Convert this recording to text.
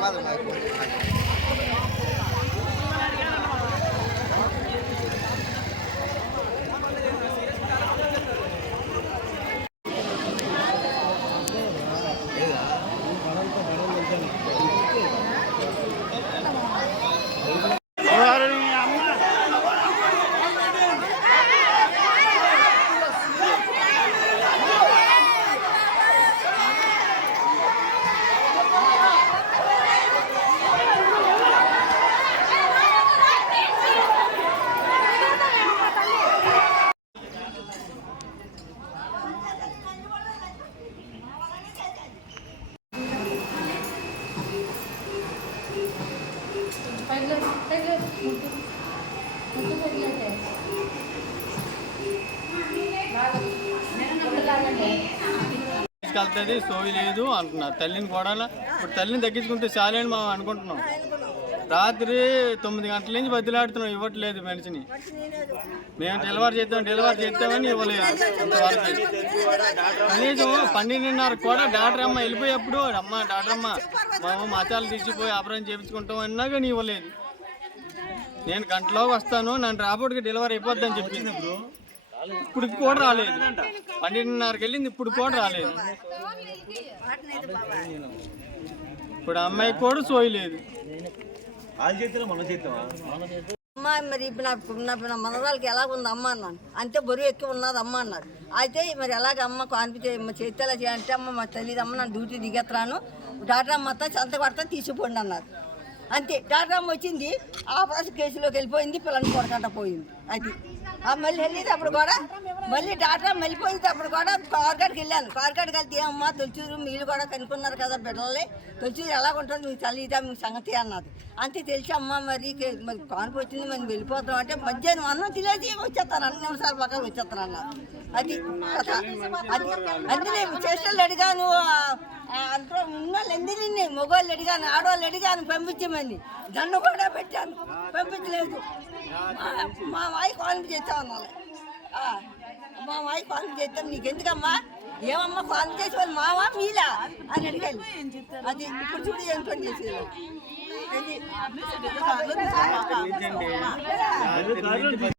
కాదు మాకు తీసుకెళ్తుంది సోవి లేదు అంటున్నారు. తల్లిని కూడా ఇప్పుడు తల్లిని తగ్గించుకుంటే చాలేని మనం అనుకుంటున్నాం. రాత్రి తొమ్మిది గంటల నుంచి బదిలాడుతున్నాం ఇవ్వట్లేదు మనిషిని. మేము డెలివరీ చేద్దాం డెలివరీ చేద్దామని ఇవ్వలేదు. కనీసం పన్నెండున్నర కూడా డాక్టర్ అమ్మ వెళ్ళిపోయేప్పుడు అమ్మ డాక్టర్ అమ్మ మేము మతాలు తీసిపోయి ఆపరేషన్ చేయించుకుంటాం అన్నా కానీ ఇవ్వలేదు. నేను గంటలోకి వస్తాను నన్ను రాబోటికి డెలివరీ అయిపోద్దని చెప్పింది ఇప్పుడు కూడా రాలేదు. పన్నెండున్నరకి వెళ్ళింది ఇప్పుడు కూడా రాలేదు. ఇప్పుడు అమ్మాయికి కూడా సోయలేదు. అమ్మ మరి ఇప్పుడు నా నా నా మనవరాలకి ఎలా ఉంది అమ్మ అన్నాను అంతే బరువు ఎక్కువ ఉన్నది అమ్మ అన్నారు అయితే మరి ఎలాగ అమ్మ కాన్పితే చేతేలా చేయాలంటే అమ్మ మాకు తెలియదు అమ్మ నన్ను డ్యూటీ దిగెత్తాను. డాక్టర్ అమ్మ సంత కొడతా తీసిపోండి అన్నారు. అంతే. డాక్టర్ అమ్మ వచ్చింది ఆపరేషన్ కేసులోకి వెళ్ళిపోయింది పిల్లని కొడకంట పోయింది. అది. మళ్ళీ వెళ్ళేది అప్పుడు కూడా మళ్ళీ డాక్టర్ మళ్ళీ వెళ్ళిపోయింది అప్పుడు కూడా కార్కాడికి వెళ్ళాను. కార్కాడికి వెళ్తే అమ్మ తొలిచూరు మీరు కూడా కనుక్కున్నారు కదా బిడ్డల్ని. తొలిచూరు ఎలా ఉంటుంది మీకు తెలియదా మీకు సంగతి అన్నది. అంతే తెలిసి అమ్మ మరి కే- మరి కానుపు వచ్చింది మనం వెళ్ళిపోతాం అంటే మధ్యాహ్నం అన్నం తినేసి వచ్చేస్తాను అన్ని నిమిషాలు పక్కన వచ్చేస్తాను అన్నారు. అది కథ. అది. అందులో చేష్టలు అడిగాను ఆ, అంతా ఉన్న ఎందిరిని మగవాళ్ళు అడిగాను ఆడవాళ్ళు అడిగాను పంపించమని. నన్ను కూడా పెట్టాను. పంపించలేదు. మా- వాయి కాన్పు చేస్తా ఆ, మా వాయి కాన్పు చేస్తాను. నీకు ఎందుకమ్మా ఏమమ్మా కాన్పు చేసే వాళ్ళు మావా మీలా? అని అడిగాను. అది ఇప్పుడు చూడు ఏం పని చేసేది. అది